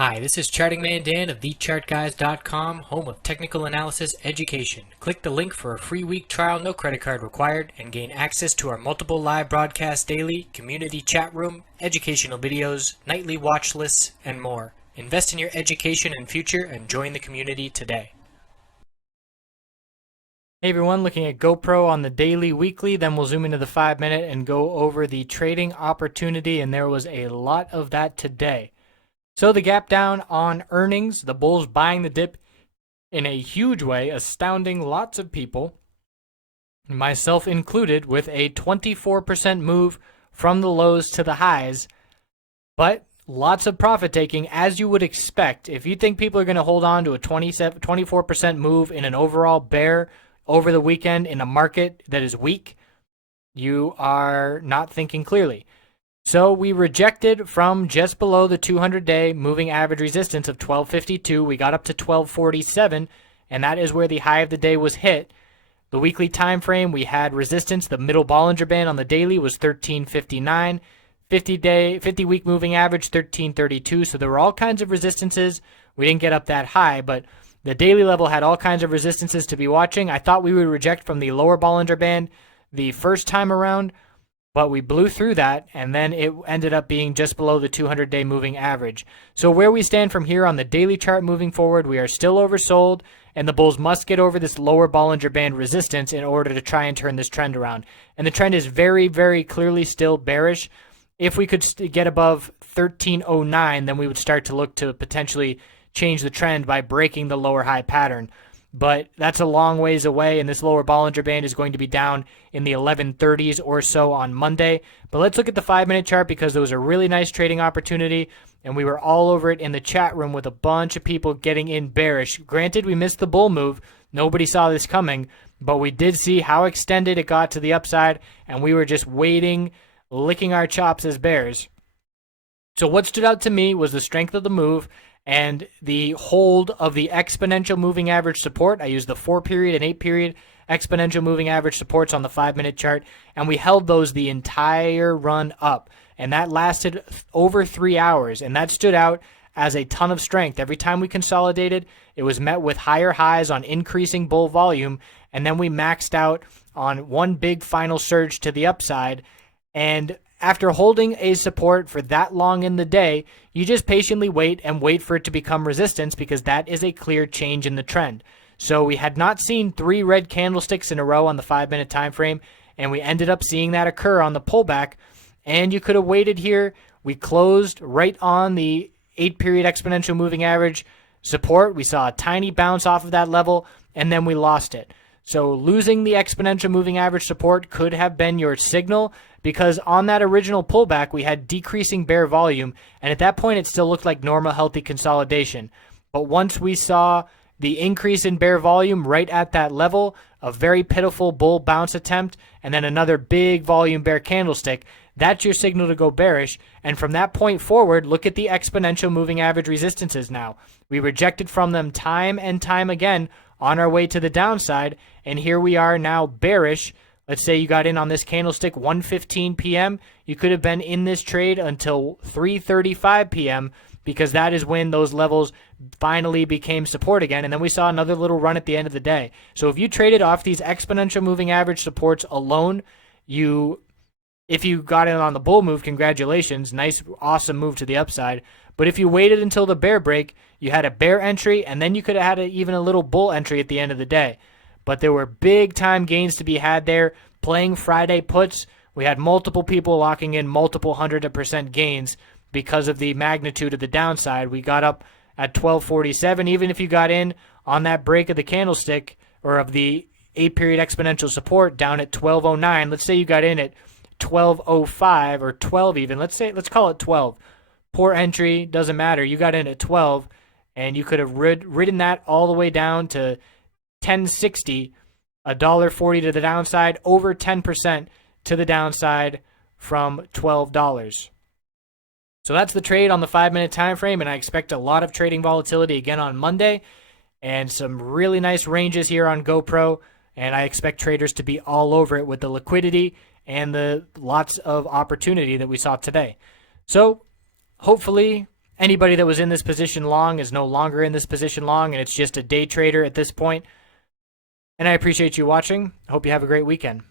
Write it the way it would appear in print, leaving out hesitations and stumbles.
Hi, this is Charting Man Dan of TheChartGuys.com, home of technical analysis education. Click the link for a free week trial, no credit card required, and gain access to our multiple live broadcasts daily, community chat room, educational videos, nightly watch lists, and more. Invest in your education and future and join the community today. Hey everyone, looking at GoPro on the daily, weekly, then we'll zoom into the 5-minute and go over the trading opportunity, and there was a lot of that today. So the gap down on earnings, the bulls buying the dip in a huge way, astounding lots of people, myself included, with a 24% move from the lows to the highs. But lots of profit taking, as you would expect. If you think people are going to hold on to a 24% move in an overall bear over the weekend in a market that is weak, you are not thinking clearly. So we rejected from just below the 200-day moving average resistance of 1252. We got up to 1247, and that is where the high of the day was hit. The weekly time frame, we had resistance. The middle Bollinger Band on the daily was 1359. 50-week moving average, 1332. So there were all kinds of resistances. We didn't get up that high, but the daily level had all kinds of resistances to be watching. I thought we would reject from the lower Bollinger Band the first time around, but we blew through that, and then it ended up being just below the 200-day moving average. So where we stand from here on the daily chart moving forward, we are still oversold, and the bulls must get over this lower Bollinger Band resistance in order to try and turn this trend around. And the trend is very, very clearly still bearish. If we could get above 1309, then we would start to look to potentially change the trend by breaking the lower high pattern. But that's a long ways away, and this lower Bollinger Band is going to be down in the 1130s or so on Monday. But let's look at the 5-minute chart, because there was a really nice trading opportunity, and we were all over it in the chat room with a bunch of people getting in bearish. Granted, we missed the bull move. Nobody saw this coming, but we did see how extended it got to the upside, and we were just waiting, licking our chops as bears. So what stood out to me was the strength of the move and the hold of the exponential moving average support. I used the 4-period and 8-period exponential moving average supports on the 5-minute chart, and we held those the entire run up, and that lasted over 3 hours, and that stood out as a ton of strength. Every time we consolidated, it was met with higher highs on increasing bull volume, and then we maxed out on one big final surge to the upside. And after holding a support for that long in the day, you just patiently wait and wait for it to become resistance, because that is a clear change in the trend. So we had not seen 3 red candlesticks in a row on the 5-minute time frame, and we ended up seeing that occur on the pullback. And you could have waited here. We closed right on the 8-period exponential moving average support. We saw a tiny bounce off of that level, and then we lost it. So losing the exponential moving average support could have been your signal, because on that original pullback, we had decreasing bear volume, and at that point, it still looked like normal, healthy consolidation. But once we saw the increase in bear volume right at that level, a very pitiful bull bounce attempt, and then another big volume bear candlestick, that's your signal to go bearish. And from that point forward, look at the exponential moving average resistances now. We rejected from them time and time again on our way to the downside, and here we are now bearish. Let's say you got in on this candlestick 1:15 p.m. You could have been in this trade until 3:35 p.m. because that is when those levels finally became support again, and then we saw another little run at the end of the day. So if you traded off these exponential moving average supports alone, if you got in on the bull move, congratulations, nice, awesome move to the upside. But if you waited until the bear break, you had a bear entry, and then you could have had even a little bull entry at the end of the day. But there were big time gains to be had there. Playing Friday puts, we had multiple people locking in multiple 100% gains because of the magnitude of the downside. We got up at 1247. Even if you got in on that break of the candlestick or of the 8-period exponential support down at 1209, let's say you got in at 1205 or 12 even. Let's call it 12. Poor entry, doesn't matter. You got in at 12, and you could have ridden that all the way down to 1060, $1.40 to the downside, over 10% to the downside from $12. So that's the trade on the 5-minute time frame, and I expect a lot of trading volatility again on Monday, and some really nice ranges here on GoPro, and I expect traders to be all over it with the liquidity and the lots of opportunity that we saw today. So hopefully Anybody that was in this position long is no longer in this position long, and it's just a day trader at this point. And I appreciate you watching. I hope you have a great weekend.